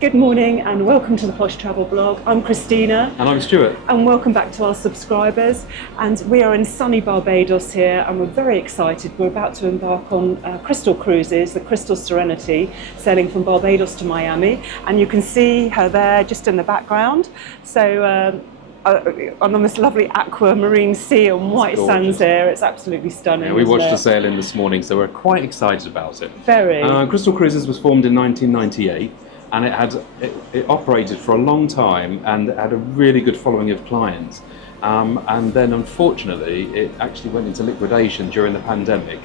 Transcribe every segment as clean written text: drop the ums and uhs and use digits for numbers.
Good morning and welcome to the Posh Travel Blog. I'm Christina. And I'm Stuart. And welcome back to our subscribers. And we are in sunny Barbados here and we're very excited. We're about to embark on Crystal Cruises, the Crystal Serenity, sailing from Barbados to Miami. And you can see her there just in the background. So on this lovely aquamarine sea on white sands here, it's absolutely stunning. Yeah, we watched the sailing this morning, so we're quite excited about it. Very. Crystal Cruises was formed in 1998. And it operated for a long time and had a really good following of clients. And then unfortunately, it actually went into liquidation during the pandemic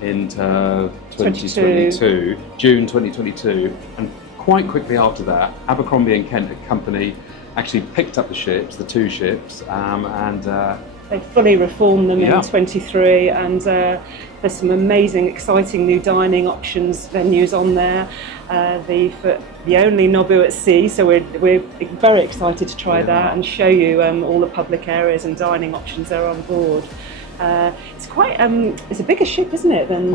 in 2022, June 2022. And quite quickly after that, Abercrombie and Kent Company actually picked up the ships, the two ships, and they fully reformed them in 23, and there's some amazing, exciting new dining options, venues on there. The only Nobu at sea, so we're very excited to try that and show you all the public areas and dining options that are on board. It's quite it's a bigger ship, isn't it? Than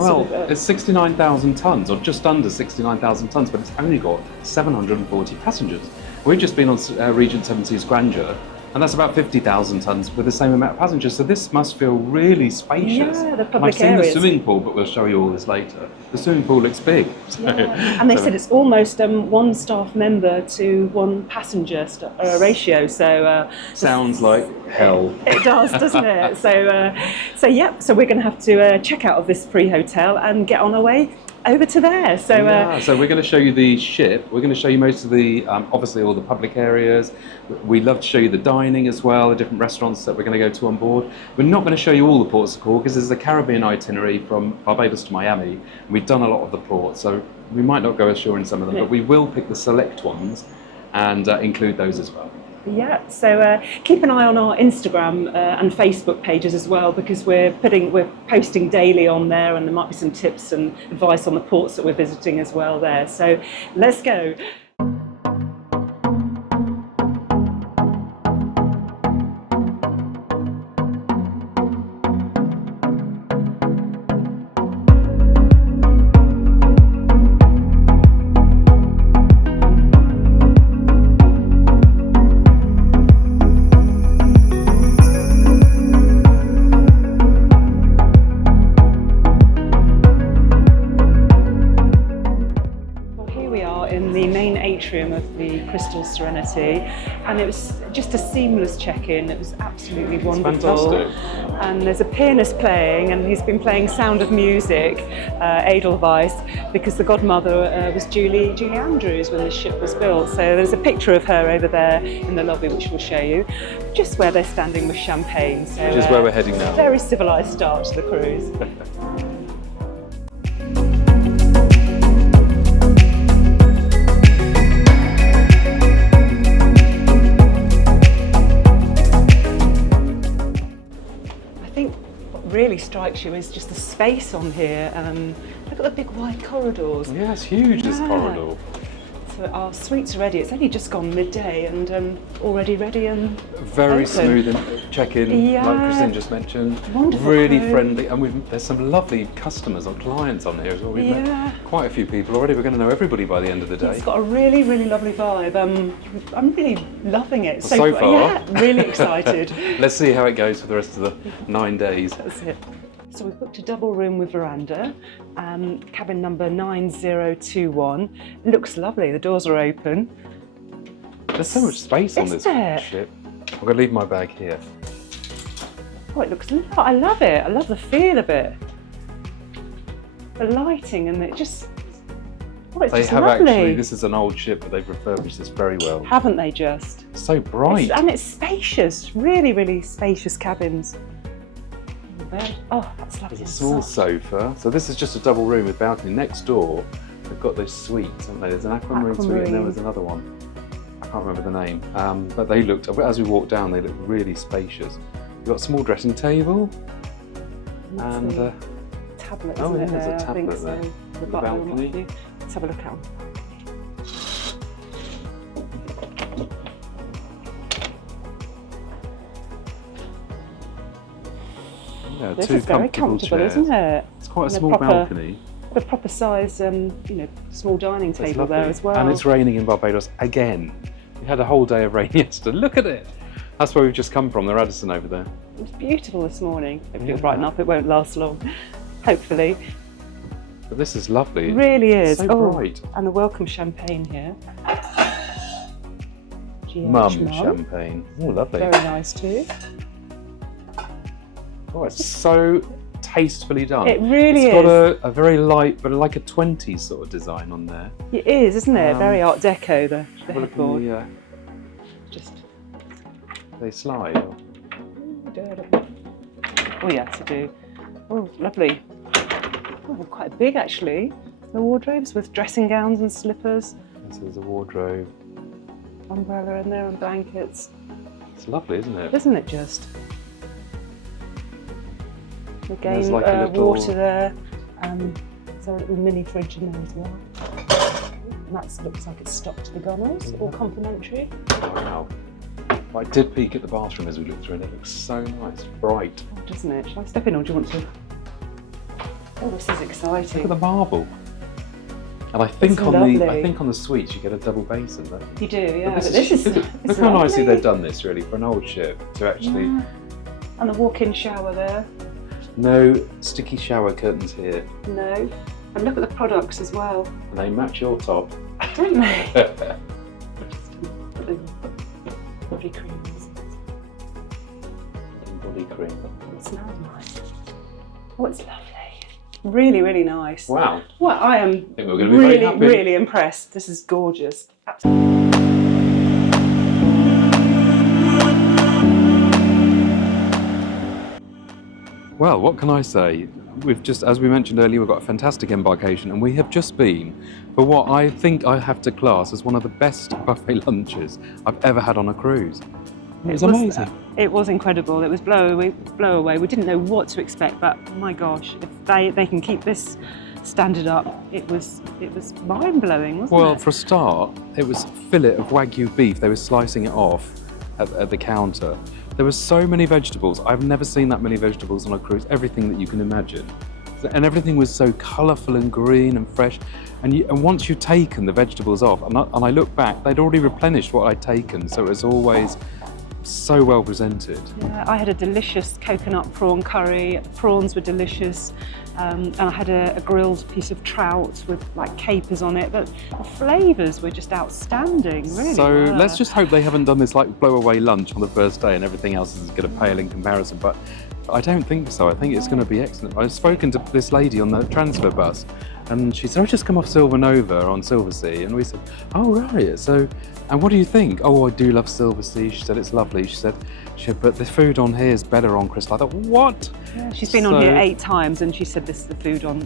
it's 69,000 tons, or just under 69,000 tons, but it's only got 740 passengers. We've just been on Regent Seven Seas Grandeur, and that's about 50,000 tons with the same amount of passengers. So this must feel really spacious. Yeah, the public I've seen areas. the swimming pool, but we'll show you all this later. The swimming pool looks big. So, yeah. And they said it's almost one staff member to one passenger ratio. So sounds like hell. It does, doesn't it? So we're going to have to check out of this free hotel and get on our way over to there. So we're going to show you the ship. We're going to show you most of the, obviously all the public areas. We'd love to show you the dining as well, the different restaurants that we're going to go to on board. We're not going to show you all the ports of call because there's a Caribbean itinerary from Barbados to Miami. And we've done a lot of the ports, so we might not go ashore in some of them, but we will pick the select ones and include those as well. Yeah, so keep an eye on our Instagram and Facebook pages as well, because we're posting daily on there, and there might be some tips and advice on the ports that we're visiting as well there. So let's go. Of the Crystal Serenity, and it was just a seamless check-in. It was absolutely wonderful. Fantastic. And there's a pianist playing, and he's been playing Sound of Music, Edelweiss, because the godmother was Julie Andrews when the ship was built. So there's a picture of her over there in the lobby, which we'll show you, just where they're standing with champagne. So, which is where we're heading now. Very civilised start to the cruise. Really strikes you is just the space on here. Look at the big wide corridors. Yeah, it's huge, this corridor. So our suite's ready. It's only just gone midday and already ready and very open. Smooth check-in, like Christine just mentioned. Wonderful really crew. Friendly, and there's some lovely customers or clients on here as well. We've met quite a few people already. We're going to know everybody by the end of the day. It's got a really, really lovely vibe. I'm really loving it so far. Yeah, really excited. Let's see how it goes for the rest of the 9 days. That's it. So we've booked a double room with veranda, cabin number 9021. It looks lovely, the doors are open. There's so much space on this ship. I'm going to leave my bag here. Oh, it looks, I love it. I love the feel of it. The lighting and it just, it's they just have lovely. Actually, this is an old ship, but they've refurbished this very well. Haven't they just? So bright. And it's spacious, really, really spacious cabins. Oh, that's lovely. There's a small sofa. So this is just a double room with balcony. Next door, they've got those suites, haven't they? There's an aquamarine suite and there was another one. I can't remember the name. But they looked, as we walked down, they looked really spacious. You've got a small dressing table. And tablet, oh, isn't yeah, there's a tablet so. there. The balcony. Let's have a look at them. Yeah, This two is very comfortable comfortable, chairs. isn't it? It's quite a And small balcony. a proper size, small dining table there as well. And it's raining in Barbados again. We had a whole day of rain yesterday. Look at it. That's where we've just come from, the Radisson over there. It was beautiful this morning. Hopefully it'll brighten up. It won't last long, hopefully. But this is lovely. It really is. So bright. And the welcome champagne here. Mum champagne. Oh, lovely. Very nice too. Oh, it's so tastefully done. It really it's is. It's got a very light, but like a 20s sort of design on there. It is, isn't it? Very Art Deco, the headboard. Just... They slide. Oh yes, I do. Oh, lovely. Oh, quite big actually. The wardrobes with dressing gowns and slippers. This is a wardrobe. Umbrella in there and blankets. It's lovely, isn't it? Isn't it just? Again, there's like a little... water there. There's a little mini fridge in there as well. And that looks like it's stocked to the gunnels, all complimentary. Wow. I did peek at the bathroom as we looked through and it looks so nice, bright. Oh, doesn't it? Shall I step in or do you want to? Oh, this is exciting. Look at the marble. And I think on the suites you get a double basin, don't you? You do, yeah. But this is look how nicely they've done this really for an old ship to actually. Yeah. And the walk-in shower there. No sticky shower curtains here. No. And look at the products as well. And they match your top. Don't they? Body creams. Body cream. It smells nice. Oh, it's lovely. Really, really nice. Wow. Well, I am think we're going to be very happy. Really impressed. This is gorgeous. Well, what can I say? We've just, as we mentioned earlier, we've got a fantastic embarkation and we have just been for what I think I have to class as one of the best buffet lunches I've ever had on a cruise. It was amazing. It was incredible. It was blow away. We didn't know what to expect, but my gosh, if they can keep this standard up, it was mind-blowing, wasn't it? Well, for a start, it was fillet of Wagyu beef. They were slicing it off at the counter. There were so many vegetables. I've never seen that many vegetables on a cruise, everything that you can imagine. And everything was so colourful and green and fresh. And once you've taken the vegetables off, and I look back, they'd already replenished what I'd taken, so it was always so well presented. Yeah, I had a delicious coconut prawn curry. The prawns were delicious. And I had a grilled piece of trout with like capers on it. But the flavours were just outstanding, really. So let's just hope they haven't done this like blow away lunch on the first day and everything else is going to pale in comparison. But I don't think so. I think it's going to be excellent. I've spoken to this lady on the transfer bus and she said, I've just come off Silver Nova on Silversea. And we said, oh, right. So, and what do you think? Oh, I do love Silversea. She said, it's lovely. She said, but the food on here is better on Crystal. I thought, what? Yeah, she's been on here 8 times and she said this is the food on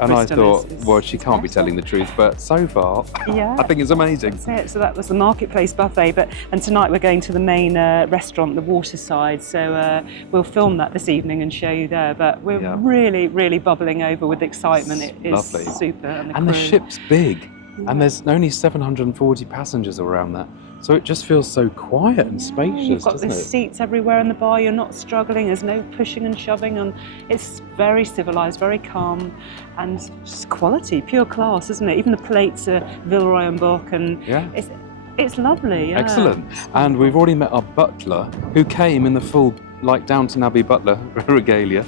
and I Crystal thought, well, she can't be telling the truth, but so far, yeah, I think it's amazing. That's it. So that was the Marketplace buffet, and tonight we're going to the main restaurant, the Waterside, so we'll film that this evening and show you there, but we're really, really bubbling over with excitement. It is lovely. Super. And the ship's big, and there's only 740 passengers around that. So it just feels so quiet and spacious, You've got doesn't the it? seats everywhere in the bar, you're not struggling, there's no pushing and shoving, and it's very civilised, very calm, and just quality, pure class, isn't it? Even the plates are Villeroy and Bock, and it's lovely. Yeah. Excellent. And we've already met our butler, who came in the full, like, Downton Abbey butler regalia.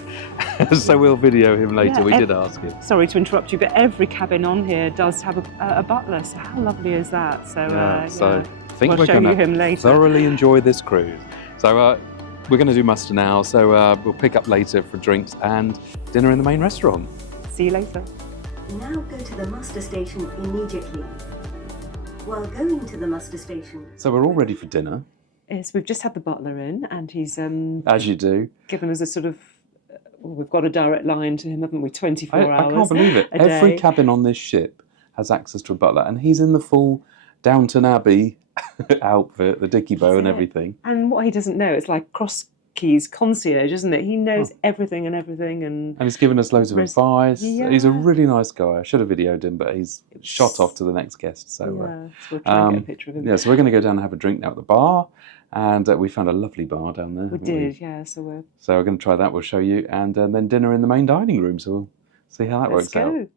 So we'll video him later. Yeah, we did ask him. Sorry to interrupt you, but every cabin on here does have a butler, so how lovely is that? So, I think we're going to thoroughly enjoy this cruise. So we're going to do muster now, so we'll pick up later for drinks and dinner in the main restaurant. See you later. Now go to the muster station immediately. While going to the muster station... So we're all ready for dinner. Yes, we've just had the butler in and he's... as you do. Given us a sort of... we've got a direct line to him, haven't we? 24 hours. I can't believe it. Every cabin on this ship has access to a butler and he's in the full Downton Abbey outfit, the dicky bow and everything. And what he doesn't know, it's like cross keys concierge, isn't it? He knows everything and everything. And he's given us loads of advice. Yeah. He's a really nice guy. I should have videoed him, but he's shot off to the next guest. So, so we'll try and get a picture of him. Yeah, so we're going to go down and have a drink now at the bar. And we found a lovely bar down there. We did, yeah. So we're going to try that. We'll show you. And then dinner in the main dining room. So we'll see how that works out.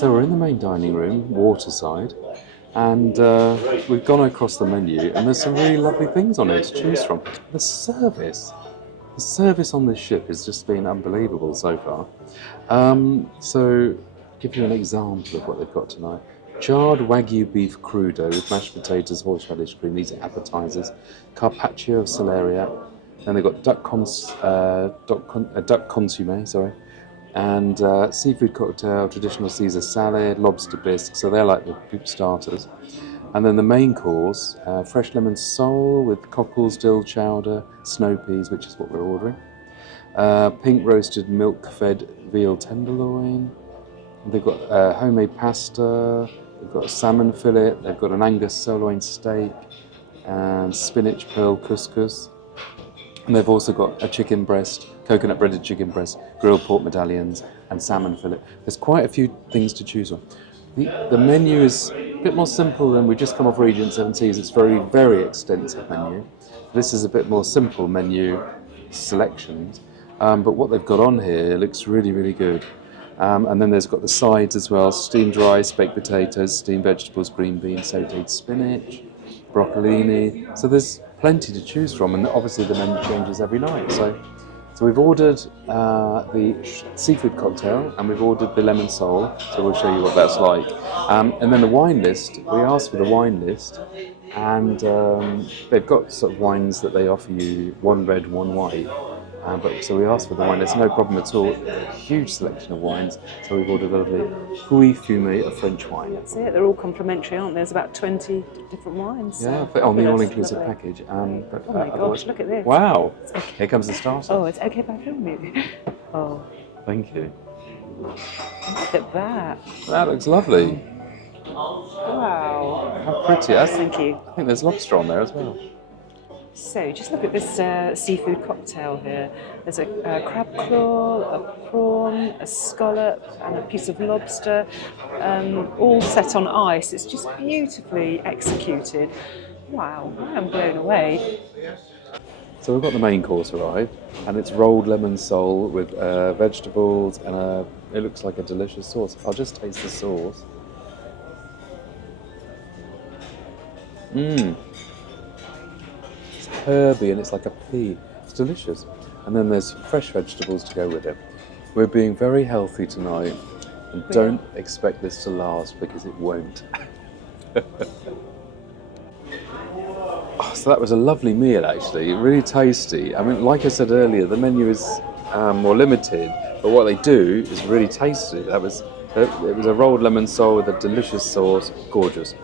So we're in the main dining room, Waterside, and we've gone across the menu, and there's some really lovely things on here to choose from. The service on this ship has just been unbelievable so far. So, give you an example of what they've got tonight. Charred Wagyu beef crudo with mashed potatoes, horseradish cream. These are appetizers. Carpaccio of celeriac. Then they've got duck consomme, sorry, and seafood cocktail, traditional Caesar salad, lobster bisque. So they're like the starters. And then the main course, fresh lemon sole with cockles, dill chowder, snow peas, which is what we're ordering. Pink roasted milk-fed veal tenderloin. They've got homemade pasta. They've got a salmon fillet. They've got an Angus sirloin steak and spinach pearl couscous. And they've also got a chicken breast, coconut breaded chicken breast, grilled pork medallions, and salmon fillet. There's quite a few things to choose from. The menu is a bit more simple than we just come off Regent Seven Seas. It's very, very extensive menu. This is a bit more simple menu selections, but what they've got on here looks really, really good. And then there's got the sides as well: steamed rice, baked potatoes, steamed vegetables, green beans, sautéed spinach, broccolini. So there's plenty to choose from, and obviously the menu changes every night. So we've ordered the seafood cocktail, and we've ordered the lemon sole, so we'll show you what that's like. And then the wine list, we asked for the wine list, and they've got sort of wines that they offer you, one red, one white. So we asked for the wine list, no problem at all. A huge selection of wines, so we've ordered a lovely Puy Fumé, a French wine. That's it, they're all complimentary, aren't there? There's about 20 different wines. Yeah, so on the all-inclusive package. But, oh my gosh, look at this. Wow, Okay. Here comes the starter. Oh, it's okay if I film you. Oh, Thank you. look at that. That looks lovely. Wow. How pretty. Thank you. I think there's lobster on there as well. So just look at this seafood cocktail here. There's a crab claw, a prawn, a scallop and a piece of lobster, all set on ice. It's just beautifully executed. Wow, I am blown away. So we've got the main course arrived, and it's rolled lemon sole with vegetables and it looks like a delicious sauce. I'll just taste the sauce. It's herby and it's like a pea. It's delicious. And then there's fresh vegetables to go with it. We're being very healthy tonight, and don't expect this to last because it won't. So that was a lovely meal, actually, really tasty. I mean, like I said earlier, the menu is more limited, but what they do is really tasty. It was a rolled lemon sole with a delicious sauce, gorgeous.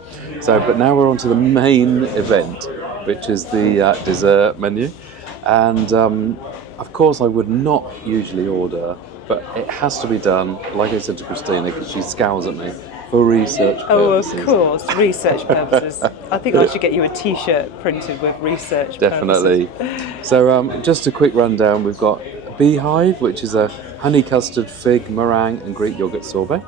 But now we're on to the main event, which is the dessert menu. And of course, I would not usually order, but it has to be done, like I said to Christina, because she scowls at me, for research purposes. Oh, of course, research purposes. I think I should get you a T-shirt printed with research Definitely. purposes. So just a quick rundown. We've got Beehive, which is a honey custard, fig, meringue and Greek yogurt sorbet.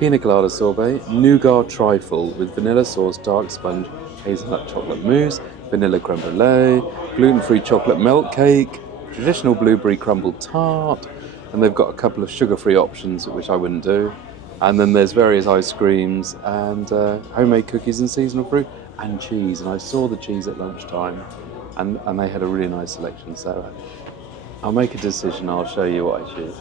Pina colada sorbet, nougat trifle with vanilla sauce, dark sponge, hazelnut chocolate mousse, vanilla creme brulee, gluten-free chocolate melt cake, traditional blueberry crumbled tart, and they've got a couple of sugar-free options, which I wouldn't do. And then there's various ice creams and homemade cookies and seasonal fruit and cheese. And I saw the cheese at lunchtime, and they had a really nice selection. So I'll make a decision. I'll show you what I choose.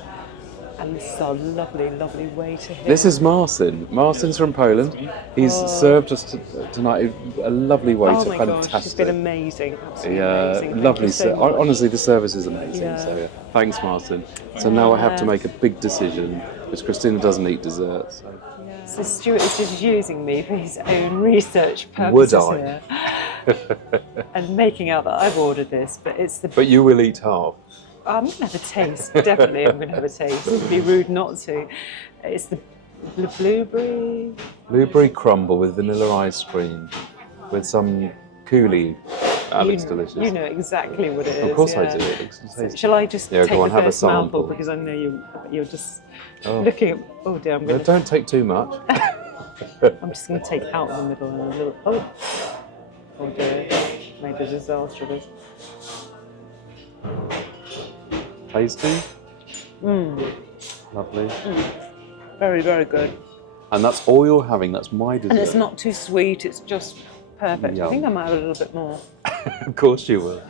And this is our lovely, lovely waiter here. This is Marcin. Marcin's from Poland. He's served us tonight. A lovely waiter, oh my fantastic. Gosh, she's been amazing, absolutely amazing. Lovely. So much. Honestly, the service is amazing. Yeah. So thanks, Marcin. So now I have to make a big decision, because Christina doesn't eat dessert. So Stuart is just using me for his own research purposes Would I? here. And making out that I've ordered this, but it's the... But you will eat half. I'm going to have a taste, definitely I'm going to have a taste. It would be rude not to. It's the blueberry... Blueberry crumble with vanilla ice cream with some coulis. That looks delicious. You know exactly what it is. Of course yeah. I do. It looks tasty. Shall I just take go on, the have a first mouthful, sample. because I know you're just looking at... Oh dear, I'm going to... Don't take too much. I'm just going to take out the middle and a little... Oh dear, made a disaster of this. Tasty. Lovely. Very, very good. And that's all you're having. That's my dessert. And it's not too sweet. It's just perfect. Yum. I think I might have a little bit more. Of course you will.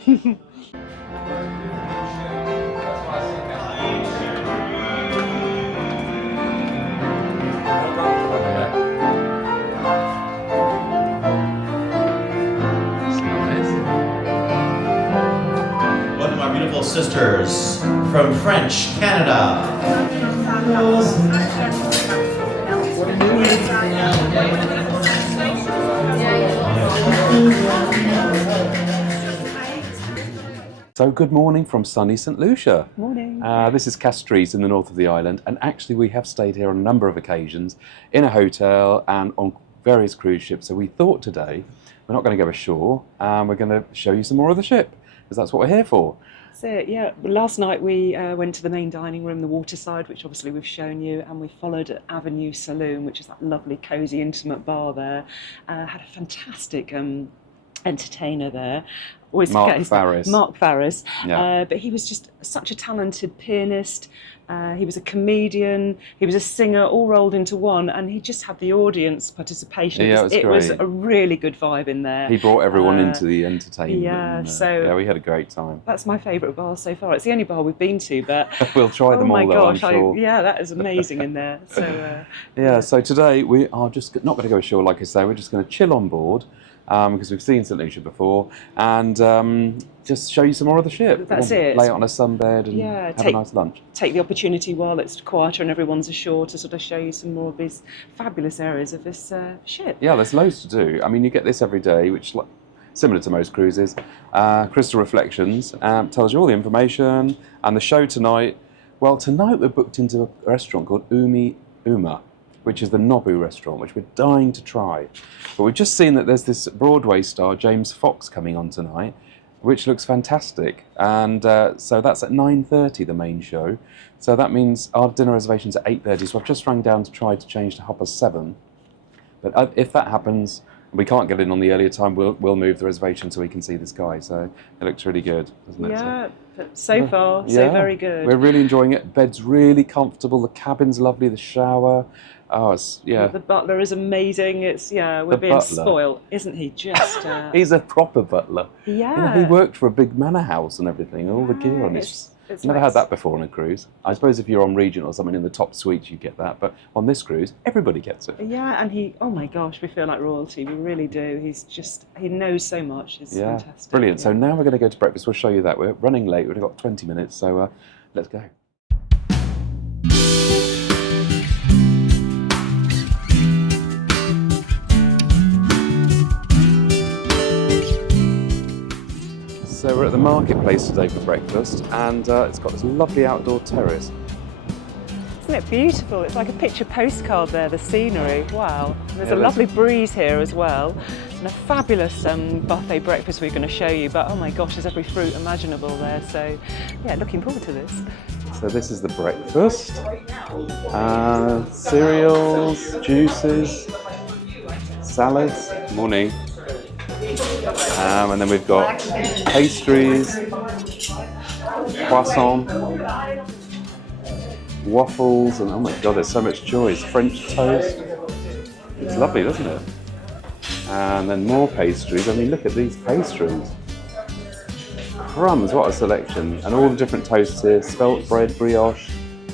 One of my beautiful sisters from French Canada. So good morning from sunny St Lucia. Morning. This is Castries in the north of the island, and actually we have stayed here on a number of occasions in a hotel and on various cruise ships. So we thought today we're not going to go ashore, and we're going to show you some more of the ship, because that's what we're here for. That's it, yeah. Last night we went to the main dining room, the Waterside, which obviously we've shown you, and we followed at Avenue Saloon, which is that lovely, cosy, intimate bar there. Had a fantastic entertainer there. Always Mark forget his name. Farris. Mark Farris. Yeah. But he was just such a talented pianist. He was a comedian, he was a singer, all rolled into one, and he just had the audience participation. Yeah, it was great. a really good vibe in there. He brought everyone into the entertainment. yeah, and, so- yeah, we had a great time. That's my favourite bar so far. It's the only bar we've been to, but We'll try them all, though, I'm sure. yeah, that is amazing in there. So Yeah, so today we are just not going to go ashore, like I say. We're just going to chill on board because we've seen St Lucia before, and just show you some more of the ship. That's We'll it. Lay it on a sunbed and Yeah, have a nice lunch. take the opportunity while it's quieter and everyone's ashore to sort of show you some more of these fabulous areas of this ship. Yeah, there's loads to do. I mean, you get this every day, which is similar to most cruises. Crystal Reflections tells you all the information, and the show tonight. Well, tonight we're booked into a restaurant called Umi Uma, which is the Nobu restaurant, which we're dying to try. But we've just seen that there's this Broadway star, James Fox, coming on tonight, which looks fantastic. And so that's at 9:30, the main show. So that means our dinner reservation's at 8:30, so I've just rang down to try to change to 7:30. But if that happens, we can't get in on the earlier time, we'll move the reservation so we can see the sky. So it looks really good, doesn't it? Yeah, but so far, so very good. We're really enjoying it. Bed's really comfortable, the cabin's lovely, the shower. Oh, it's, yeah. The butler is amazing. It's we're being butler. spoiled, isn't he? Just He's a proper butler. yeah. You know, he worked for a big manor house and everything, all the gear on it. It's Never like- had that before on a cruise. I suppose if you're on Regent or something in the top suite, you get that. But on this cruise, everybody gets it. Yeah, and he, oh my gosh, we feel like royalty. We really do. He knows so much. It's Yeah, fantastic. brilliant. So Yeah. now we're going to go to breakfast. We'll show you that. We're running late. We've got 20 minutes, so let's go. So we're at the marketplace today for breakfast, and it's got this lovely outdoor terrace. Isn't it beautiful? It's like a picture postcard there, the scenery. Wow. There's Yeah, a lovely breeze here as well. And a fabulous buffet breakfast we're going to show you. But oh my gosh, there's every fruit imaginable there. So yeah, looking forward to this. So this is the breakfast. Cereals, juices, salads. Morning. And then we've got pastries, croissant, waffles, and oh my god, there's so much choice. French toast. It's lovely, doesn't it? And then more pastries. I mean, look at these pastries. Crumbs, what a selection. And all the different toasts here. Spelt bread, brioche,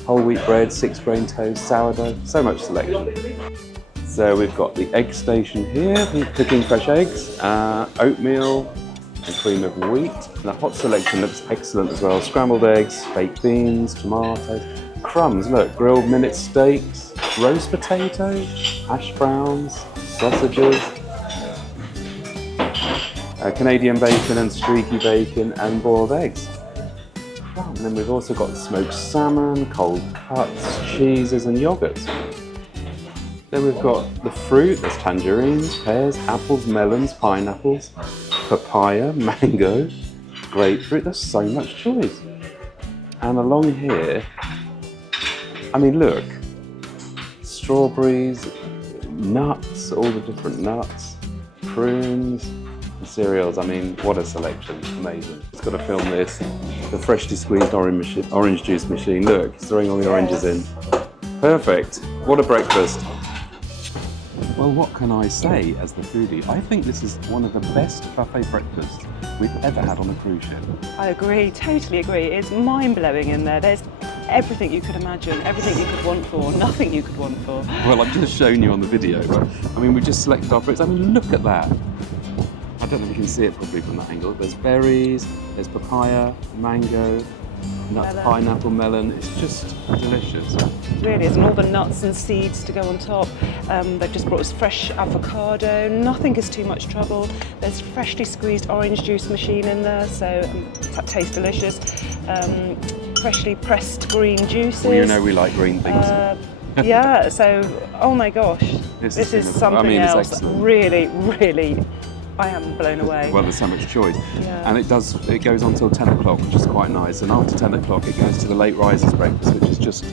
whole wheat bread, 6-grain toast, sourdough. So much selection. So we've got the egg station here, cooking fresh eggs, oatmeal and cream of wheat. And the hot selection looks excellent as well. Scrambled eggs, baked beans, tomatoes, crumbs, look, grilled minute steaks, roast potatoes, hash browns, sausages, Canadian bacon and streaky bacon and boiled eggs. Wow, and then we've also got smoked salmon, cold cuts, cheeses and yogurts. Then we've got the fruit, there's tangerines, pears, apples, melons, pineapples, papaya, mango, grapefruit, there's so much choice. And along here, I mean look, strawberries, nuts, all the different nuts, prunes, and cereals. I mean, what a selection, amazing. Just got to film this, the freshly squeezed orange juice machine. Look, he's throwing all the oranges in. Perfect, what a breakfast. Well, what can I say as the foodie? I think this is one of the best buffet breakfasts we've ever had on a cruise ship. I agree, totally agree. It's mind-blowing in there. There's everything you could imagine, everything you could want for, nothing you could want for. Well, I've just shown you on the video, but I mean, we just selected our fruits. I mean, look at that. I don't know if you can see it properly from that angle. There's berries, there's papaya, mango, nuts, Melon. pineapple, melon. It's just delicious. It really is, and all the nuts and seeds to go on top. They've just brought us fresh avocado. Nothing is too much trouble. There's freshly squeezed orange juice machine in there, so that tastes delicious. Freshly pressed green juices. Well, you know we like green things. Yeah, so, oh my gosh, This this is is something it's else. excellent. Really, really, I am blown away. Well, there's so much choice. Yeah. And it goes on till 10 o'clock, which is quite nice. And after 10 o'clock, it goes to the late risers breakfast, which is just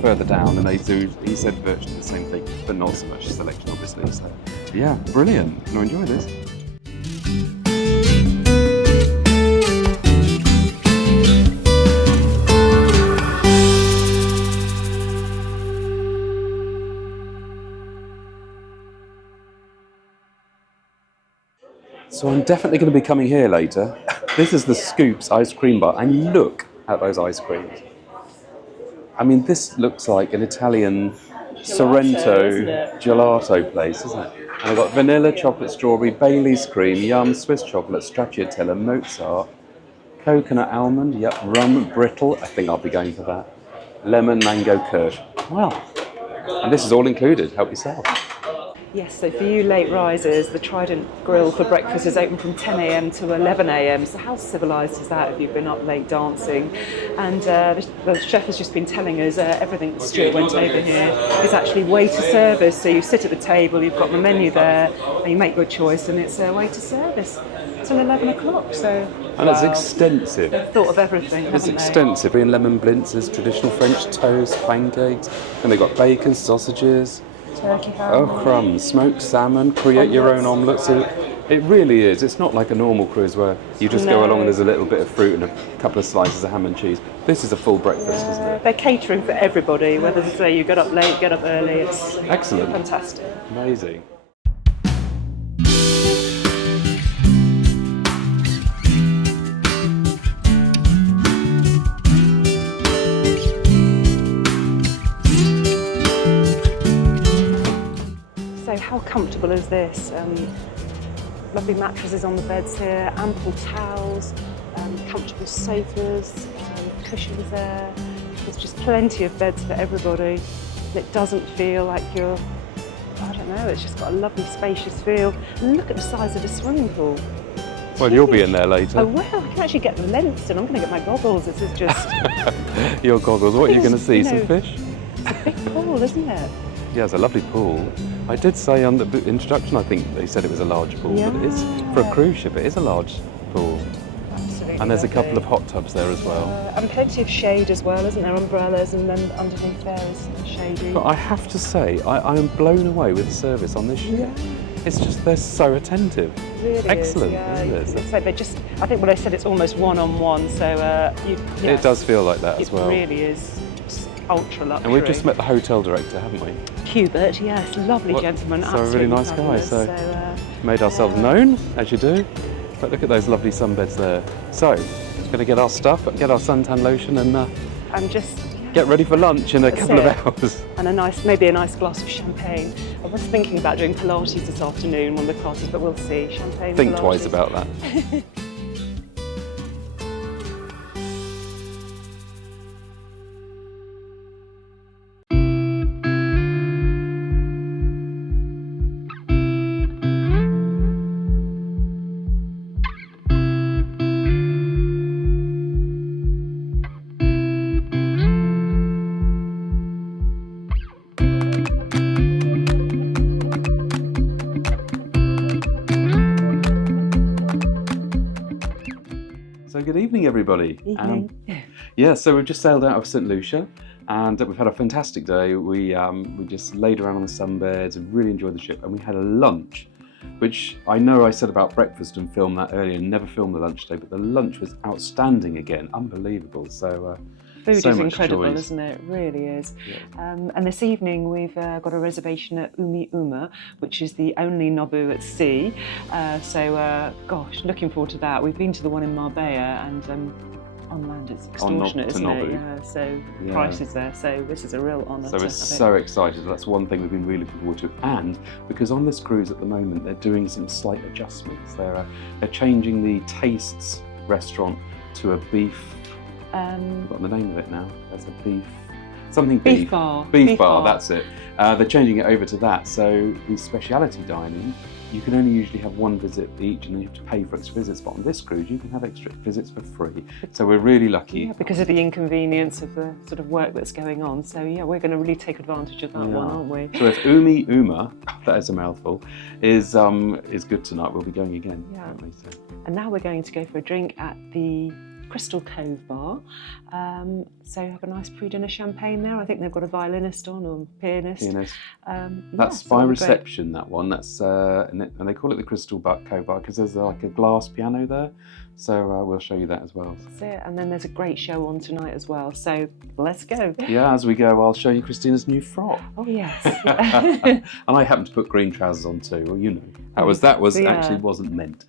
further down. And they do, he said virtually the same thing, but not so much selection, obviously. So, yeah, brilliant. Gonna enjoy this. So I'm definitely going to be coming here later. This is the Scoops ice cream bar, and look at those ice creams. I mean, this looks like an Italian Sorrento isn't it? gelato place, isn't it? And I've got vanilla, chocolate, strawberry, Bailey's cream, yum, Swiss chocolate, stracciatella, Mozart, coconut almond, yep, rum, brittle, I think I'll be going for that, lemon, mango, kirsch. Wow. And this is all included, help yourself. Yes, so for you late risers, the Trident Grill for breakfast is open from 10 a.m. to 11 a.m. So how civilised is that if you've been up late dancing? And the chef has just been telling us everything that Stuart went over here is actually waiter service. So you sit at the table, you've got the menu there, and you make your choice, and it's waiter service till 11 o'clock. So And it's wow. extensive. They've thought of everything, It's haven't they? extensive. Being lemon blintzes, traditional French toast, pancakes, and they've got bacon, sausages. Turkey ham. Oh, crumbs, smoked salmon, create your own omelette. So it really is. It's not like a normal cruise where you just go No. along and there's a little bit of fruit and a couple of slices of ham and cheese. This is a full breakfast, isn't it? They're catering for everybody, whether they say you get up late, get up early. It's Excellent. fantastic. Amazing. So how comfortable is this? Lovely mattresses on the beds here, ample towels, comfortable sofas, cushions there. There's just plenty of beds for everybody. It doesn't feel like you're, I don't know, it's just got a lovely spacious feel. And look at the size of the swimming pool. Well, you'll be in there later. Oh well, I can actually get the lens and I'm going to get my goggles. This is just Your goggles. What are you going to see? You Some know, fish? it's a big pool, isn't it? Yeah, it's a lovely pool. I did say on the introduction, I think they said it was a large pool, but it is, for a cruise ship, it is a large pool. Absolutely. And there's a couple of lovely. hot tubs there as well. And plenty of shade as well, isn't there? Umbrellas, and then underneath there is shady. But I have to say, I am blown away with the service on this ship. It's just, they're so attentive. It really Excellent, is, yeah. isn't it? So they just, I think what they said, it's almost one-on-one, so It does feel like that as well. It really is just ultra luxury. And we've just met the hotel director, haven't we? Hubert, yes, lovely gentleman, So a absolutely really nice guy. fabulous. So made ourselves known, as you do. But look at those lovely sunbeds there. So, going to get our stuff, get our suntan lotion, and And just get ready for lunch in a That's couple it. of hours. and maybe a nice glass of champagne. I was thinking about doing Pilates this afternoon, one of the classes, but we'll see. Champagne. Think Pilates. twice about that. So good evening, everybody. Evening. Yeah, so we've just sailed out of St. Lucia, and we've had a fantastic day. We just laid around on the sunbeds and really enjoyed the ship, and we had a lunch, which I know I said about breakfast and filmed that earlier and never filmed the lunch today, but the lunch was outstanding again, unbelievable. So Food So is much incredible, choice. isn't it? It really is. Yeah. And this evening we've got a reservation at Umi Uma, which is the only Nobu at sea. Gosh, looking forward to that. We've been to the one in Marbella, and on land it's extortionate, isn't it? Nobu. Yeah, so Yeah. prices there. So this is a real honour So to we're have so excited. That's one thing we've been really looking forward to. And because on this cruise at the moment, they're doing some slight adjustments. They're changing the tastes restaurant to a beef. I've got the name of it now. There's a beef. Something beef. Beef bar. Beef bar, that's it. They're changing it over to that. So the speciality dining, you can only usually have one visit each, and then you have to pay for extra visits. But on this cruise, you can have extra visits for free. So we're really lucky. Yeah, because of the inconvenience of the sort of work that's going on. So yeah, we're going to really take advantage of that one, aren't we? So if Umi Uma, that is a mouthful, is good tonight, we'll be going again. Yeah. Won't we? So. And now we're going to go for a drink at the Crystal Cove bar. So have a nice pre-dinner champagne there. I think they've got a violinist on, or pianist. That's by reception, that one. That's and they call it the Crystal Cove bar because there's like a glass piano there. So we'll show you that as well. That's it. And then there's a great show on tonight as well. So let's go. Yeah, as we go, I'll show you Christina's new frock. Oh yes. And I happened to put green trousers on too. Well, you know, that was actually wasn't meant.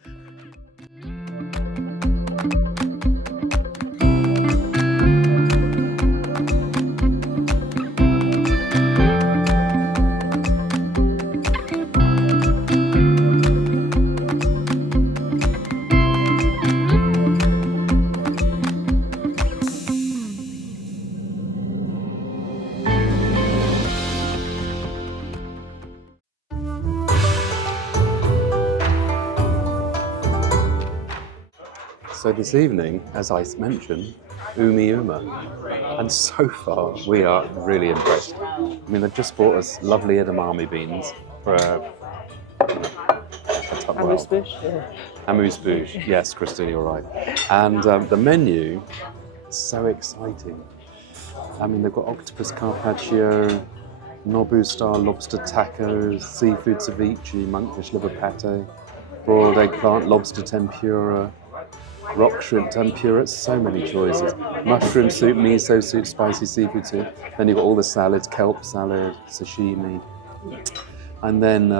So this evening, as I mentioned, Umi Uma, and so far we are really impressed. I mean, they've just brought us lovely edamame beans for amuse-bouche. Yes, Crystal, you're right. And the menu is so exciting. I mean, they've got octopus carpaccio, Nobu-style lobster tacos, seafood ceviche, monkfish liver pate, broiled eggplant, lobster tempura, rock shrimp tempura, so many choices. Mushroom soup, miso soup, spicy seafood soup. Then you've got all the salads, kelp salad, sashimi. And then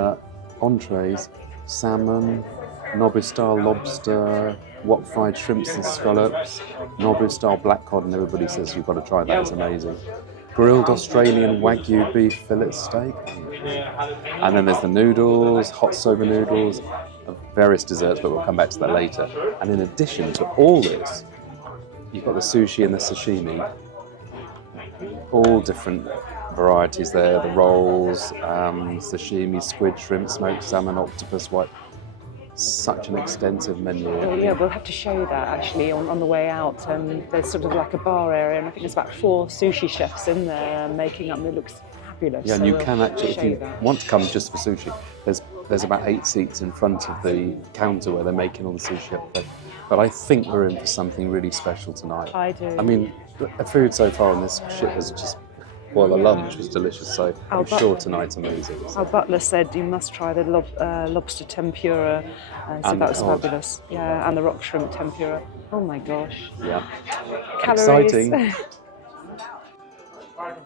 entrees, salmon, Nobu-style lobster, wok fried shrimps and scallops, Nobu-style black cod, and everybody says you've got to try that, it's amazing. Grilled Australian Wagyu beef fillet steak. And then there's the noodles, hot soba noodles, various desserts, but we'll come back to that later. And in addition to all this, you've got the sushi and the sashimi, all different varieties there, the rolls, sashimi, squid, shrimp, smoked salmon, octopus, white. Such an extensive menu. Oh, yeah, we'll have to show you that actually on the way out. There's sort of like a bar area, and I think there's about 4 sushi chefs in there making up, and it looks fabulous. Yeah, and so you we'll can actually, if you that. want to come just for sushi, there's about 8 seats in front of the counter where they're making all the sushi up there. But I think we're in for something really special tonight. I do. I mean, the food so far on this ship has just, well, the lunch was delicious, so I'm sure tonight's amazing. Our butler said you must try the lobster tempura, so that was fabulous. Yeah, and the rock shrimp tempura. Oh my gosh. Yeah. Calories. Exciting.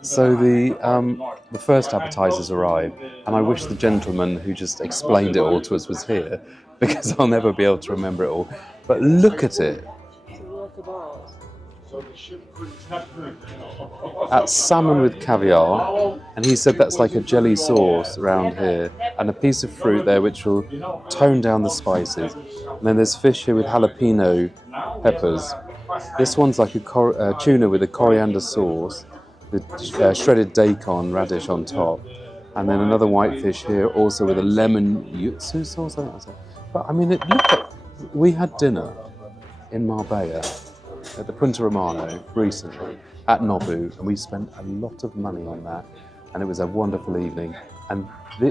So the first appetizers arrived, and I wish the gentleman who just explained it all to us was here, because I'll never be able to remember it all. But look at it. That's salmon with caviar, and he said that's like a jelly sauce around here, and a piece of fruit there which will tone down the spices. And then there's fish here with jalapeno peppers. This one's like a tuna with a coriander sauce, with shredded daikon radish on top, and then another white fish here also with a lemon yuzu sauce. But I mean, we had dinner in Marbella at the Punta Romano recently at Nobu, and we spent a lot of money on that, and it was a wonderful evening. And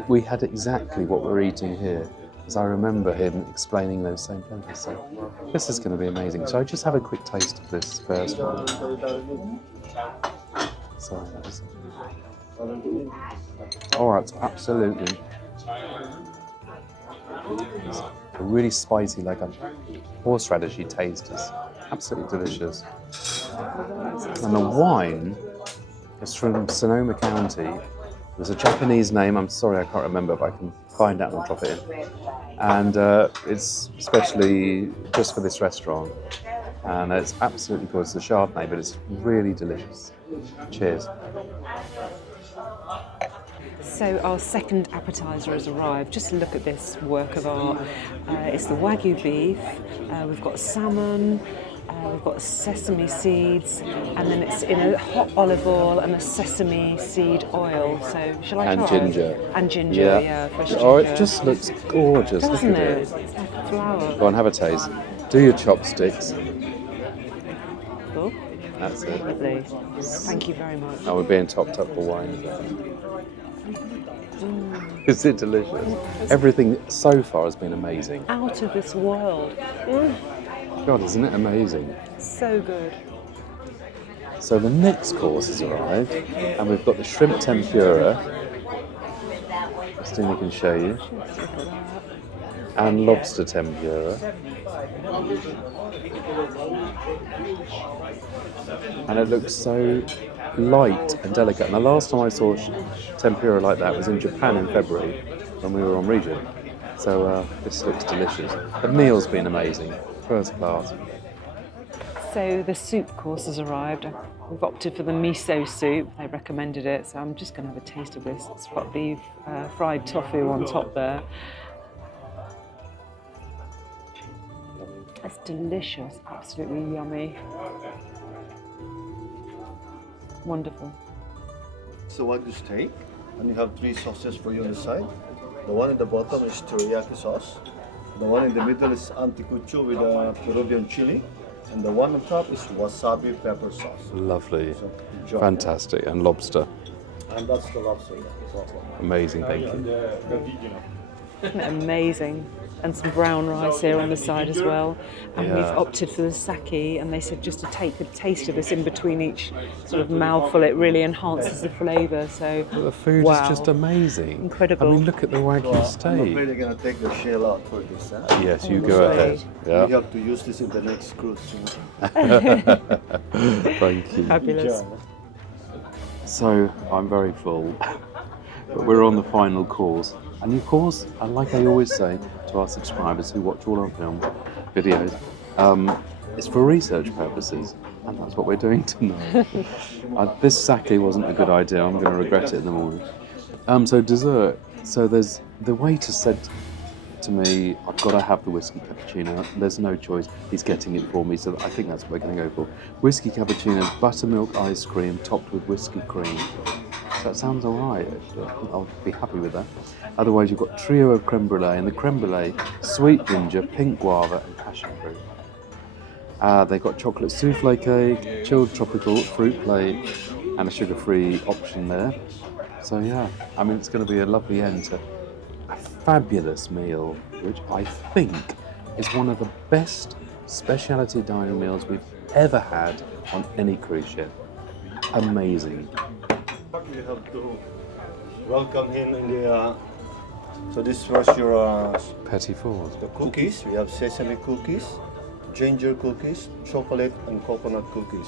we had exactly what we're eating here, as I remember him explaining those same places. So this is going to be amazing. So I just have a quick taste of this first one. Sorry, that was... Oh, it's absolutely... It's a really spicy, like a horseradish taste. It's absolutely delicious. And the wine is from Sonoma County. There's a Japanese name, I'm sorry I can't remember, but I can find out and we'll drop it in. And it's especially just for this restaurant. And it's absolutely good. It's a Chardonnay, but it's really delicious. Cheers. So our second appetizer has arrived. Just look at this work of art. It's the Wagyu beef. We've got salmon. We've got sesame seeds, and then it's in a hot olive oil and a sesame seed oil. So shall I try? And ginger. And ginger, yeah, fresh ginger. Oh, it just looks gorgeous. Doesn't Look at it? it. It's like flour. Go on, have a taste. Do your chopsticks. Cool. That's it. Lovely. Thank you very much. Oh, we're being topped up for wine. Is it delicious? Everything so far has been amazing. Out of this world. God, isn't it amazing? So good. So the next course has arrived, and we've got the shrimp tempura. Christina can show you. And lobster tempura. And it looks so light and delicate. And the last time I saw tempura like that was in Japan in February when we were on Regent. So this looks delicious. The meal's been amazing. First class. So the soup course has arrived. We've opted for the miso soup. They recommended it, so I'm just going to have a taste of this. It's got the fried tofu on top there. It's delicious, absolutely yummy. Wonderful. It's a Wagyu steak, and you have 3 sauces for you on the side. The one at the bottom is teriyaki sauce. The one in the middle is anticucho with a Peruvian chili. And the one on top is wasabi pepper sauce. Lovely. So, enjoy. Fantastic. And lobster. And that's the lobster. Amazing, thank you. Isn't it amazing? And some brown rice here on the side as well. And we've Yeah. opted for the sake, and they said just to take a taste of this in between each sort of mouthful, it really enhances the flavour. So The food wow. is just amazing. Incredible. I mean, look at the Wagyu I'm afraid steak. they're going to take the shell out for this. Huh? Yes, you Oh, go lovely. ahead. We Yeah. have to use this in the next cruise. You know? Thank you. Fabulous. Enjoy. So I'm very full, but we're on the final course. And of course, and like I always say to our subscribers who watch all our film videos, it's for research purposes, and that's what we're doing tonight. This sake wasn't a good idea. I'm going to regret it in the morning. So dessert. So there's the waiter said to me, I've got to have the whiskey cappuccino. There's no choice. He's getting it for me, so I think that's what we're going to go for. Whiskey cappuccino, buttermilk ice cream topped with whiskey cream. So that sounds all right, actually. I'll be happy with that. Otherwise, you've got trio of creme brulee, and the creme brulee, sweet ginger, pink guava, and passion fruit. They've got chocolate souffle cake, chilled tropical fruit plate, and a sugar-free option there. So yeah, I mean, it's going to be a lovely end to a fabulous meal, which I think is one of the best specialty dining meals we've ever had on any cruise ship. Amazing. We have to welcome him in the. So this was your Petit fours. the cookies. We have sesame cookies, ginger cookies, chocolate and coconut cookies.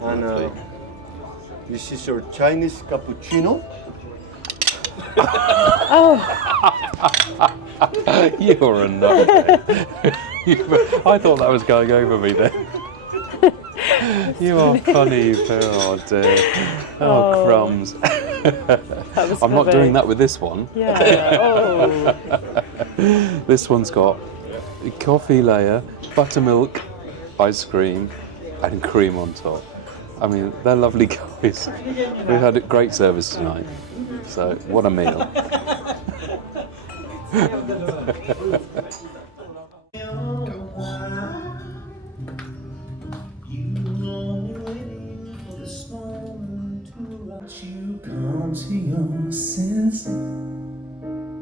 And this is your Chinese cappuccino. You're a nut. I thought that was going over me then. You are funny, you pair. Oh dear. Oh, crumbs. That was I'm not clever. doing that with this one. Yeah. Oh. This one's got a coffee layer, buttermilk, ice cream, and cream on top. I mean, they're lovely guys. We've had a great service tonight. So, what a meal. You come to your senses.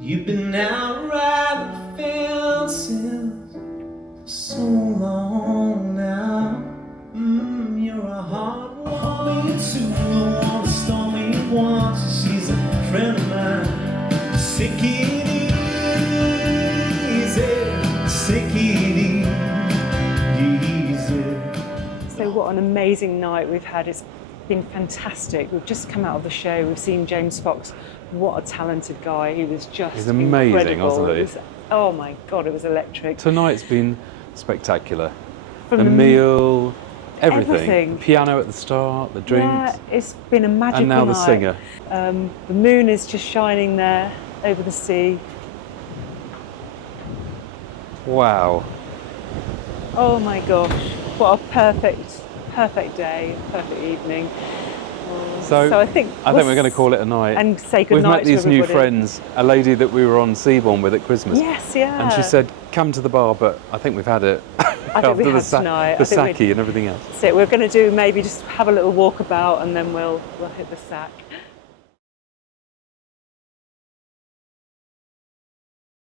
You've been out riding fences for so long now. You're a hard one. Me too. I want to stormy one. She's a friend of mine. Sick it easy. Sick it easy. So what an amazing night we've had. It's been fantastic. We've just come out of the show. We've seen James Fox. What a talented guy. He was just He's amazing, incredible. wasn't he? It was, oh my God, it was electric. Tonight's been spectacular. From The meal, everything. everything. The piano at the start, the drinks. Yeah, it's been a magical And now the night. singer. The moon is just shining there over the sea. Wow. Oh my gosh, what a perfect day, perfect evening. So I think we're going to call it a night. and say good We've night met these to new everybody. friends, a lady that we were on Seabourn with at Christmas. Yes, yeah. And she said, come to the bar, but I think we've had it. I think After we the have tonight. the I think sake and everything else. So we're going to do maybe just have a little walk about and then we'll hit the sack.